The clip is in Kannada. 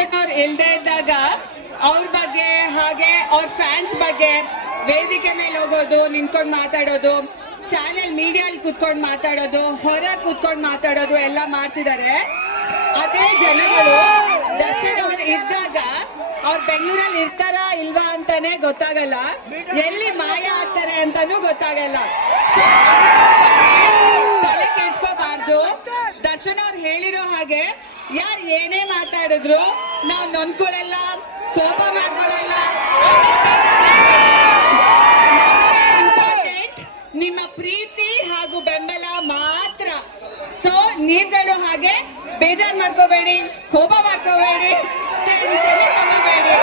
ದರ್ಶನ್ ಅವ್ರು ಇಲ್ದೇ ಇದ್ದಾಗ ಅವ್ರ ಬಗ್ಗೆ ಹಾಗೆ ಅವ್ರ ಫ್ಯಾನ್ಸ್ ಬಗ್ಗೆ ವೇದಿಕೆ ಮೇಲೆ ಹೋಗೋದು, ನಿಂತ್ಕೊಂಡು ಮಾತಾಡೋದು, ಚಾನೆಲ್ ಮೀಡಿಯಲ್ಲಿ ಕೂತ್ಕೊಂಡು ಮಾತಾಡೋದು, ಹೊರ ಕೂತ್ಕೊಂಡು ಮಾತಾಡೋದು ಎಲ್ಲ ಮಾಡ್ತಿದ್ದಾರೆ. ಅದೇ ಜನಗಳು ದರ್ಶನ್ ಅವ್ರು ಇದ್ದಾಗ ಅವ್ರು ಬೆಂಗಳೂರಲ್ಲಿ ಇರ್ತಾರಾ ಇಲ್ವಾ ಅಂತಾನೆ ಗೊತ್ತಾಗಲ್ಲ, ಎಲ್ಲಿ ಮಾಯ ಆಗ್ತಾರೆ ಅಂತಾನೂ ಗೊತ್ತಾಗಲ್ಲ. ತಲೆ ಕೆಡ್ಸ್ಕೋಬಾರ್ದು. ದರ್ಶನ್ ಅವ್ರು ಹೇಳಿರೋ ಹಾಗೆ ಯಾರು ಏನೇ ಮಾತಾಡಿದ್ರು ನಾವು ನೊಂದ್ಕೊಳ್ಳಲ್ಲ, ಕೋಪ ಮಾಡ್ಕೊಳ್ಳಲ್ಲ. ನಮಗೆ ಇಂಪಾರ್ಟೆಂಟ್ ನಿಮ್ಮ ಪ್ರೀತಿ ಹಾಗೂ ಬೆಂಬಲ ಮಾತ್ರ. ಸೊ ನೀವುಗಳು ಹಾಗೆ ಬೇಜಾರ್ ಮಾಡ್ಕೋಬೇಡಿ, ಕೋಪ ಮಾಡ್ಕೋಬೇಡಿ, ಟೆನ್ಷನ್ ತಗೋಬೇಡಿ.